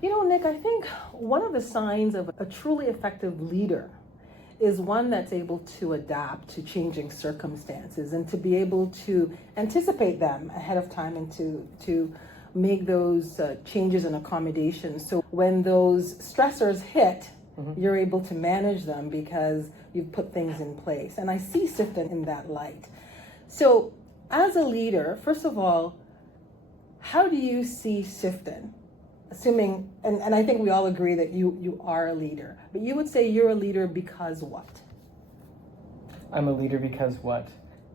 You know, Nick, I think one of the signs of a truly effective leader is one that's able to adapt to changing circumstances and to be able to anticipate them ahead of time and to make those changes and accommodations. So when those stressors hit, you're able to manage them because you've put things in place. And I see Sifton in that light. So as a leader, first of all, how do you see Sifton? Assuming, and I think we all agree that you are a leader, but you would say you're a leader because what? I'm a leader because what?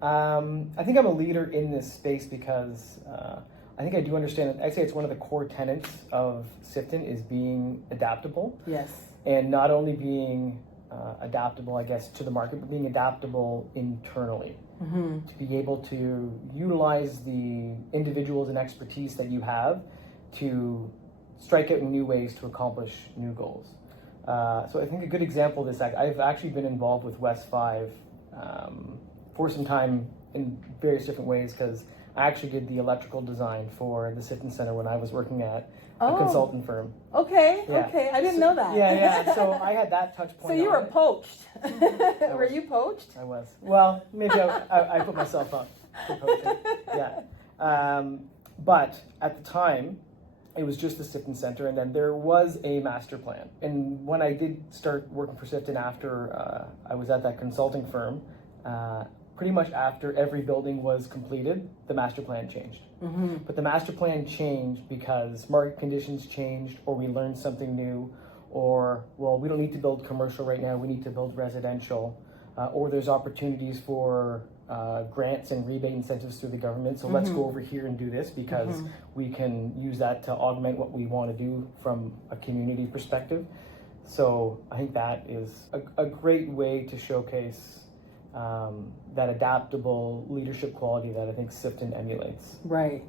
I think I'm a leader in this space because I think I do understand that. I'd say it's one of the core tenets of Sifton is being adaptable. Yes. And not only being adaptable, I guess, to the market, but being adaptable internally. To be able to utilize the individuals and expertise that you have to strike out in new ways to accomplish new goals. So I think a good example of this, I've actually been involved with West 5 for some time in various different ways, because I actually did the electrical design for the Sifton Center when I was working at a consultant firm. Okay, okay, I didn't know that. Yeah, so I had that touch point. So you were poached. Were you poached? I was. Well, maybe I put myself up for poaching. Yeah. But at the time, it was just the Sifton Center, and then there was a master plan. And when I did start working for Sifton after I was at that consulting firm, pretty much after every building was completed, the master plan changed. But the master plan changed because market conditions changed, or we learned something new, or, well, we don't need to build commercial right now, we need to build residential, or there's opportunities for grants and rebate incentives through the government, so let's go over here and do this because we can use that to augment what we want to do from a community perspective. So I think that is a great way to showcase that adaptable leadership quality that I think Sifton emulates. Right,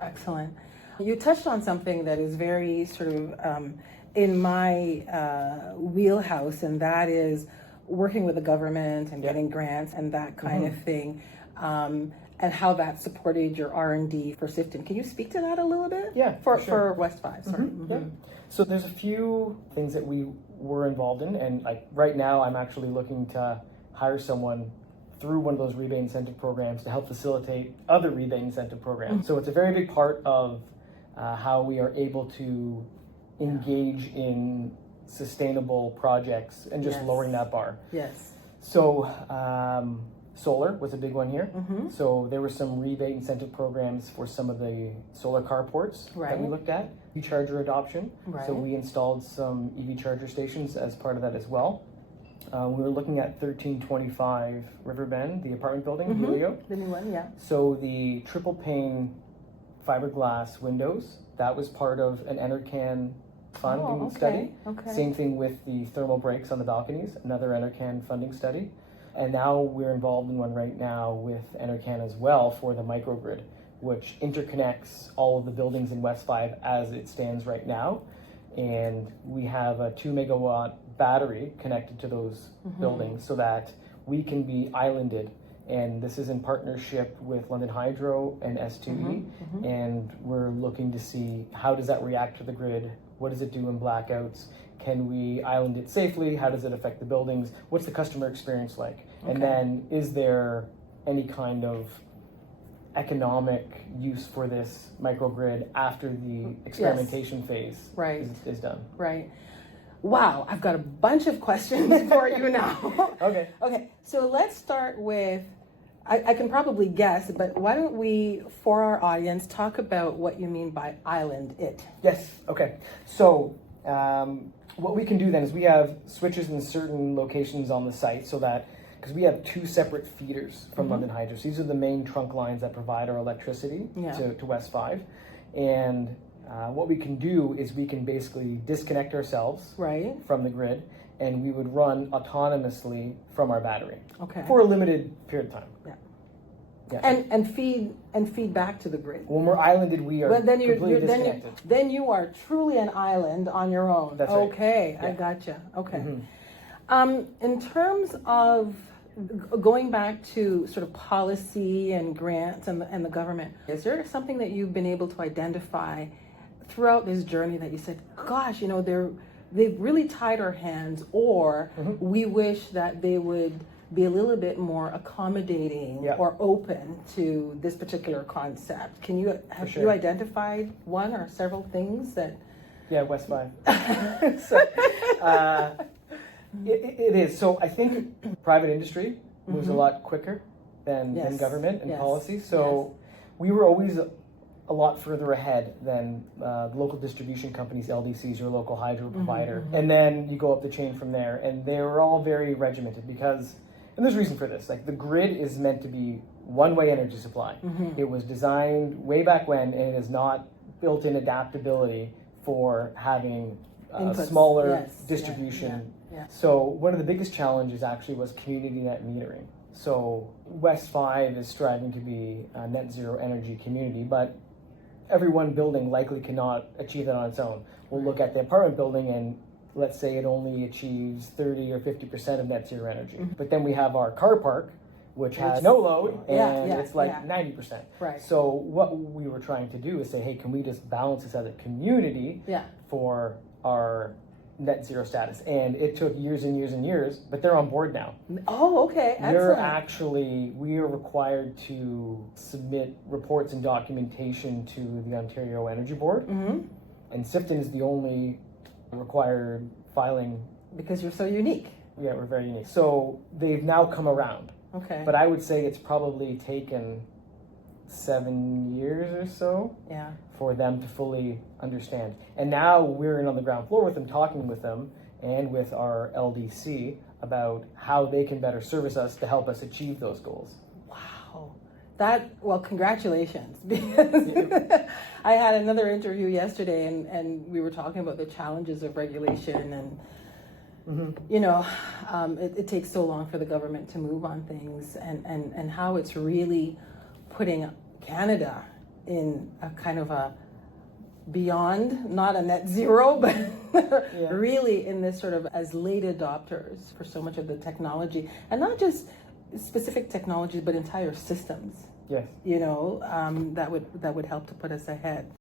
excellent. You touched on something that is very sort of in my wheelhouse, and that is working with the government and getting grants and that kind of thing, and how that supported your R&D for Sifton. Can you speak to that a little bit? Yeah, for West 5, sorry. Yeah. So there's a few things that we were involved in, and like right now I'm actually looking to hire someone through one of those rebate incentive programs to help facilitate other rebate incentive programs. So it's a very big part of how we are able to engage in sustainable projects and just lowering that bar. Yes. So solar was a big one here. So there were some rebate incentive programs for some of the solar carports that we looked at. EV charger adoption. So we installed some EV charger stations as part of that as well. We were looking at 1325 Riverbend, the apartment building, Helio. The new one, yeah. So the triple pane fiberglass windows, that was part of an Enercan funding study. Same thing with the thermal breaks on the balconies, another Enercan funding study. And now we're involved in one right now with Enercan as well for the microgrid, which interconnects all of the buildings in West 5 as it stands right now. And we have a 2 megawatt battery connected to those buildings so that we can be islanded. And this is in partnership with London Hydro and S2E. And we're looking to see how does that react to the grid? What does it do in blackouts? Can we island it safely? How does it affect the buildings? What's the customer experience like? And then is there any kind of economic use for this microgrid after the experimentation phase is done? Right. Wow, I've got a bunch of questions for you now. Okay, so let's start with, I can probably guess, but why don't we, for our audience, talk about what you mean by island it? Yes, okay. So what we can do then is we have switches in certain locations on the site so that, because we have two separate feeders from London Hydro. So these are the main trunk lines that provide our electricity to West 5. And what we can do is we can basically disconnect ourselves from the grid, and we would run autonomously from our battery for a limited period of time. And feed back to the grid. When we're islanded, we are completely disconnected. Then you are truly an island on your own. That's right. Okay, I gotcha. Okay. In terms of going back to sort of policy and grants and the government, is there something that you've been able to identify throughout this journey that you said, gosh, they've really tied our hands, or we wish that they would be a little bit more accommodating or open to this particular concept? Have you identified one or several things that? Yeah, West 5. So, it is. So I think private industry moves a lot quicker than government and policy. So we were always a lot further ahead than the local distribution companies, LDCs, your local hydro provider. And then you go up the chain from there. And they were all very regimented because, and there's a reason for this, like the grid is meant to be one-way energy supply. It was designed way back when, and it is not built-in adaptability for having smaller distribution. So one of the biggest challenges actually was community net metering. So West 5 is striving to be a net zero energy community, but every one building likely cannot achieve that on its own. We'll look at the apartment building and let's say it only achieves 30 or 50% of net zero energy. But then we have our car park, which has no load, and it's like 90%. Right. So what we were trying to do is say, hey, can we just balance this as a community for our net zero status? And it took years and years and years, but they're on board now. Oh, okay. Excellent. We are required to submit reports and documentation to the Ontario Energy Board. And Sifton is the only required filing. Because you're so unique. Yeah, we're very unique. So they've now come around. Okay. But I would say it's probably taken 7 years or so for them to fully understand. And now we're in on the ground floor with them, talking with them and with our LDC about how they can better service us to help us achieve those goals. Wow. Well, congratulations. Because I had another interview yesterday and we were talking about the challenges of regulation and it takes so long for the government to move on things and how it's really putting Canada in a kind of a beyond, not a net zero, but really in this sort of as late adopters for so much of the technology, and not just specific technologies, but entire systems. Yes. That would help to put us ahead.